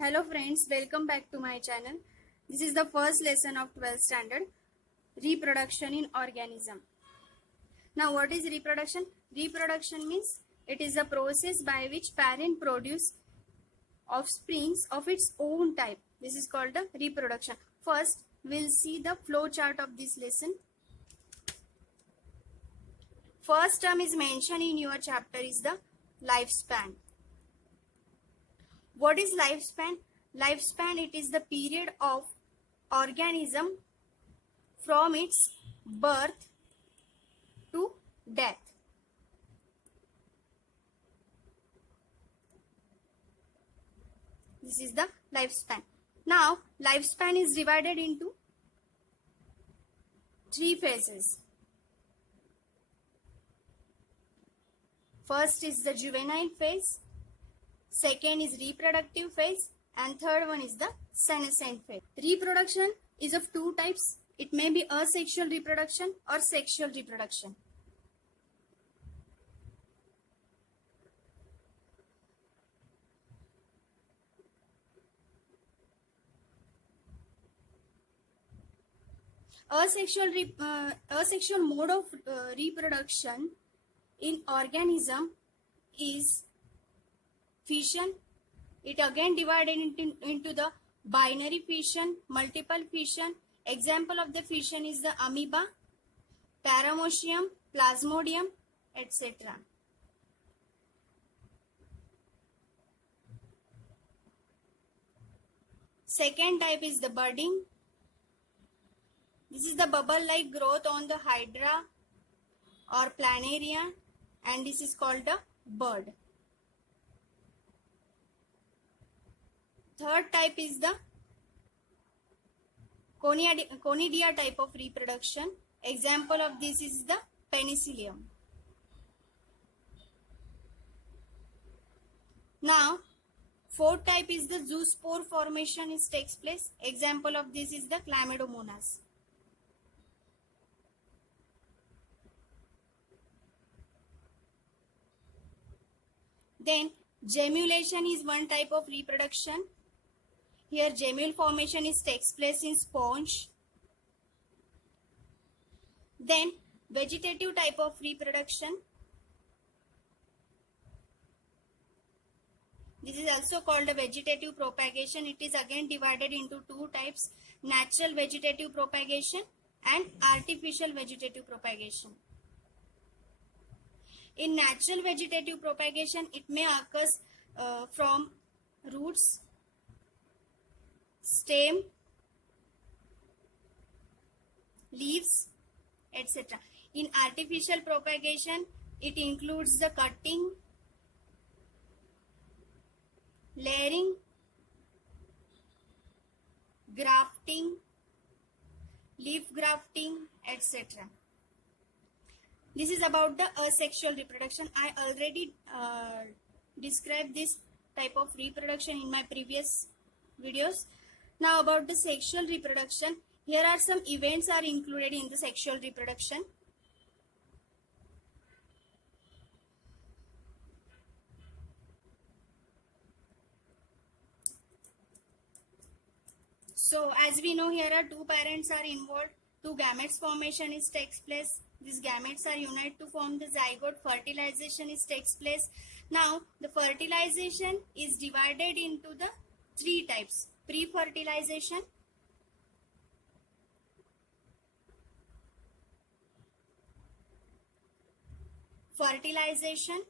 Hello friends, welcome back to my channel. This is the first lesson of 12th standard, reproduction in organism. Now what is reproduction? Reproduction means it is a process by which parent produce offsprings of its own type. This is called the reproduction. First, we'll see the flow chart of this lesson. First term is mentioned in your chapter is the lifespan. What is lifespan? Lifespan, it is the period of organism from its birth to death. This is the lifespan. Now, lifespan is divided into three phases. First is the juvenile phase, second is reproductive phase, and third one is the senescent phase. Reproduction is of two types. It may be asexual reproduction or sexual reproduction. Asexual mode of reproduction in organism is fission. It again divided into the binary fission, multiple fission. Example of the fission is the amoeba, paramecium, plasmodium, etc. Second type is the budding. This is the bubble-like growth on the hydra or planaria, and this is called the bud. Third type is the conidia type of reproduction. Example of this is the penicillium. Now, fourth type is the zoospore formation takes place. Example of this is the chlamydomonas. Then gemulation is one type of reproduction. Here gemule formation takes place in sponge. Then vegetative type of reproduction. This is also called a vegetative propagation. It is again divided into two types, natural vegetative propagation and artificial vegetative propagation. In natural vegetative propagation, it may occur from roots, stem, leaves, etc. In artificial propagation, it includes the cutting, layering, grafting, leaf grafting, etc. This is about the asexual reproduction. I already described this type of reproduction in my previous videos. Now about the sexual reproduction. Here are some events are included in the sexual reproduction. So as we know, here are two parents are involved. Two gametes formation takes place. These gametes are united to form the zygote. Fertilization takes place. Now the fertilization is divided into the three types: pre-fertilization, fertilization,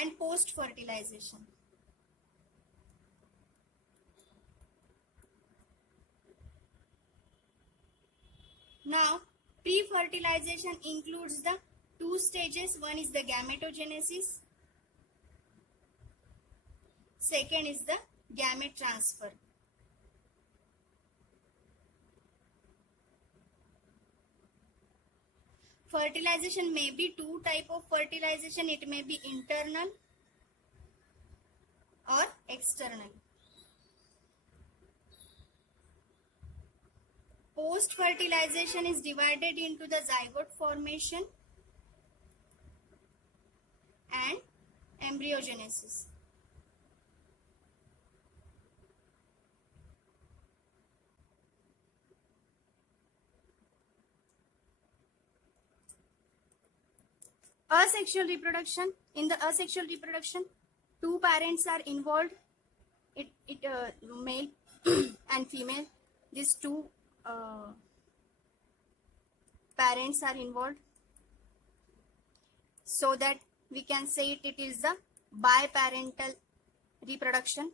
and post-fertilization. Now, pre-fertilization includes the two stages. One is the gametogenesis. Second is the gamete transfer. Fertilization may be two type of fertilization. It may be internal or external. Post-fertilization is divided into the zygote formation and Embryogenesis. Asexual reproduction. In the asexual reproduction, two parents are involved. Male and female. These two parents are involved, so that we can say it is the biparental reproduction.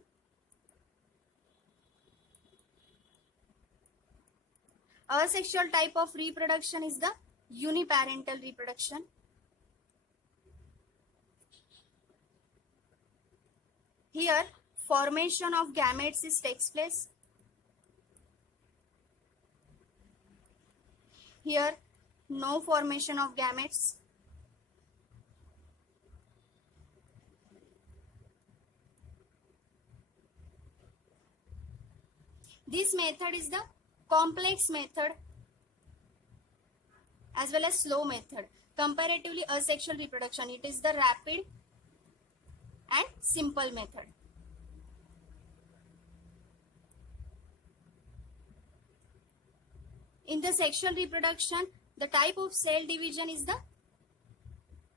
Asexual type of reproduction is the uniparental reproduction. Here, formation of gametes takes place. Here, no formation of gametes. This method is the complex method as well as slow method. Comparatively, asexual reproduction, it is the rapid and simple method. In the sexual reproduction, the type of cell division is the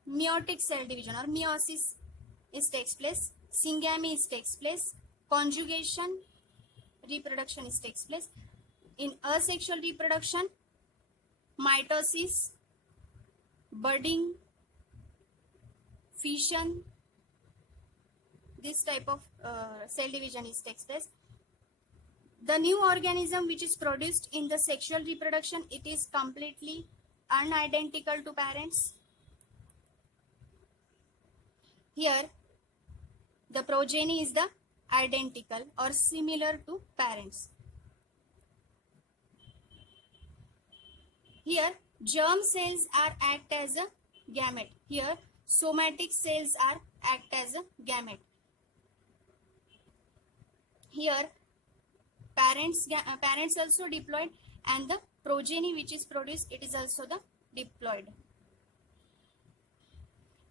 meiotic cell division or meiosis takes place. Syngamy takes place. Conjugation reproduction takes place. In asexual reproduction, mitosis, budding, fission, this type of cell division takes place. The new organism which is produced in the sexual reproduction, it is completely unidentical to parents. Here, the progeny is the identical or similar to parents. Here, germ cells are act as a gamete. Here, somatic cells are act as a gamete. Here, parents also diploid, and the progeny which is produced, it is also the diploid.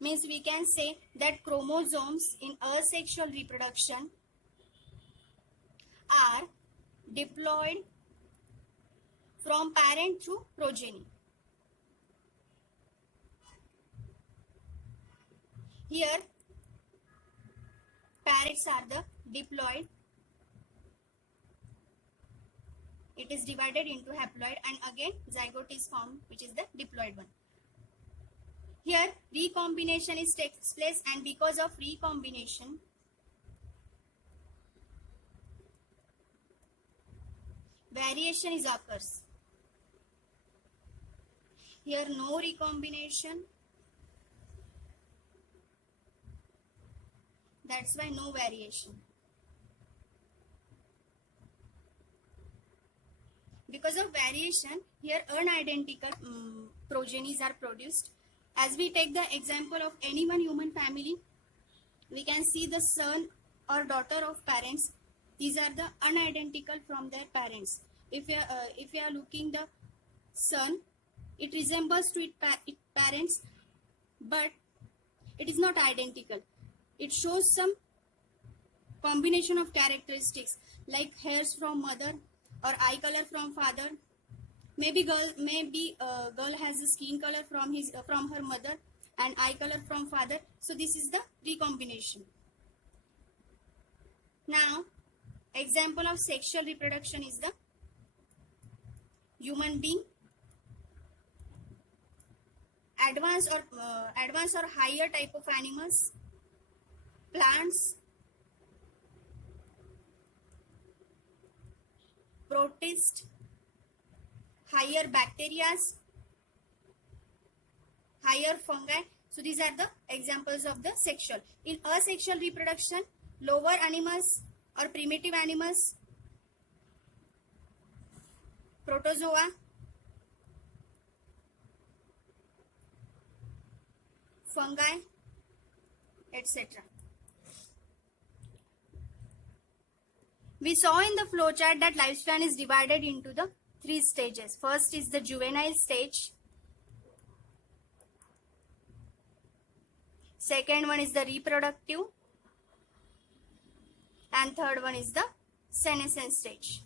Means we can say that chromosomes in asexual reproduction are diploid from parent through progeny. Here, parents are the diploid. It is divided into haploid, and again zygote is formed, which is the diploid one. Here, recombination takes place, and because of recombination, variation occurs. Here, no recombination. That's why no variation. Because of variation, here unidentical progenies are produced. As we take the example of any one human family, we can see the son or daughter of parents. These are the unidentical from their parents. If you are looking the son, it resembles to its parents, but it is not identical. It shows some combination of characteristics like hairs from mother or eye color from father. Maybe girl has a skin color from her mother and eye color from father. So this is the recombination. Now, example of sexual reproduction is the human being. Advanced or higher type of animals, plants, protists, higher bacteria, higher fungi. So these are the examples of the sexual. In asexual reproduction, lower animals or primitive animals, protozoa, fungi, etc. We saw in the flowchart that lifespan is divided into the 3 stages. First is the juvenile stage. second one is the reproductive, and third one is the senescence stage.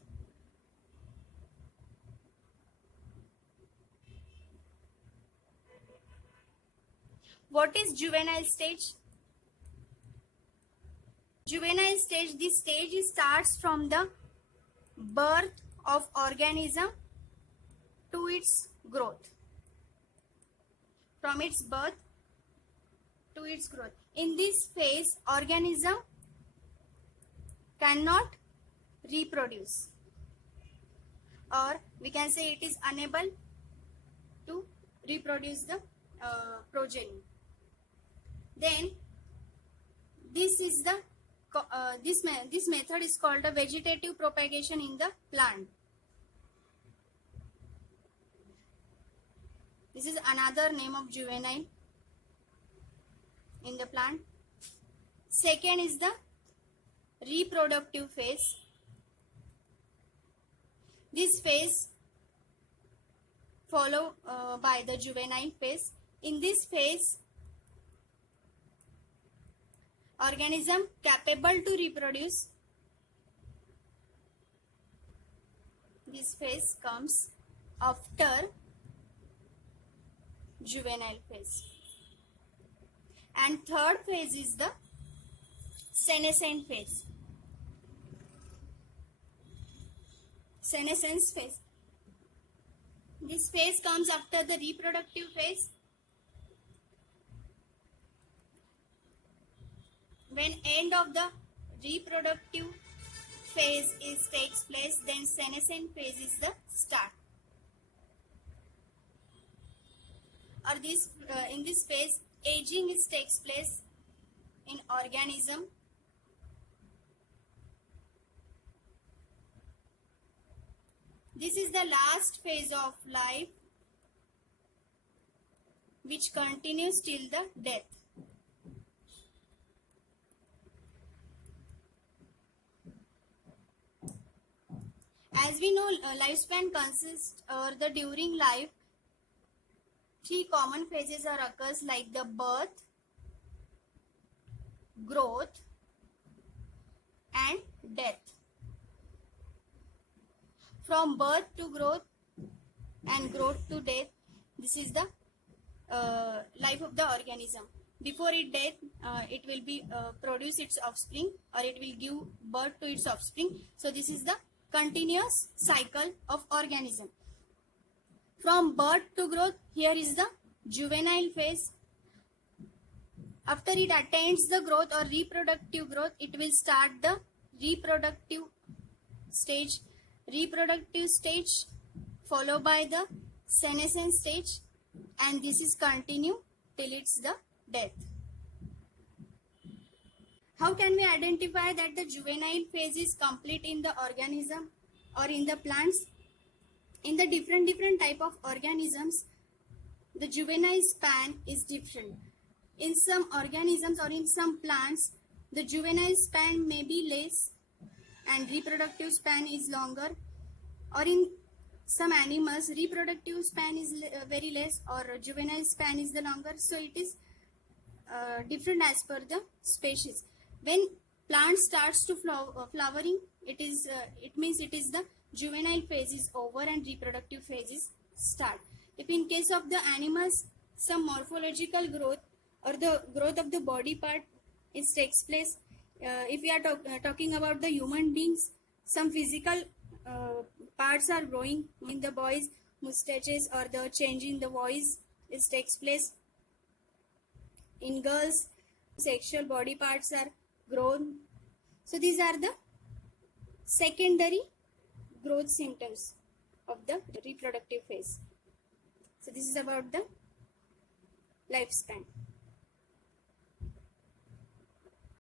What is juvenile stage? Juvenile stage, this stage starts from the birth of organism to its growth. From its birth to its growth. In this phase, organism cannot reproduce, or we can say it is unable to reproduce the progeny. Then this is the this method is called a vegetative propagation in the plant. This is another name of juvenile in the plant. Second is the reproductive phase. This phase followed by the juvenile phase. In this phase, organism capable to reproduce. This phase comes after juvenile phase. And third phase is the senescent phase. Senescence phase. This phase comes after the reproductive phase. When end of the reproductive phase takes place, then senescent phase is the start. Or this in this phase, aging takes place in organism. This is the last phase of life, which continues till the death. As we know, lifespan consists, or the during life, three common phases are occurs, like the birth, growth, and death. From birth to growth and growth to death, this is the life of the organism. Before its death, it will be produce its offspring, or it will give birth to its offspring. So this is the continuous cycle of organism. From birth to growth, here is the juvenile phase. After it attains the growth or reproductive growth, it will start the reproductive stage. Reproductive stage followed by the senescence stage, and this is continue till it's the death. How can we identify that the juvenile phase is complete in the organism or in the plants? In the different type of organisms, the juvenile span is different. In some organisms or in some plants, the juvenile span may be less and reproductive span is longer, or in some animals reproductive span is very less, or juvenile span is the longer. So it is different as per the species. When plant starts to flowering, it means it is the juvenile phase is over and reproductive phase is start. If in case of the animals, some morphological growth or the growth of the body part takes place. If we are talking about the human beings, some physical parts are growing in the boys, mustaches, or the change in the voice takes place. In girls, sexual body parts are grown. So these are the secondary growth symptoms of the reproductive phase. So this is about the lifespan.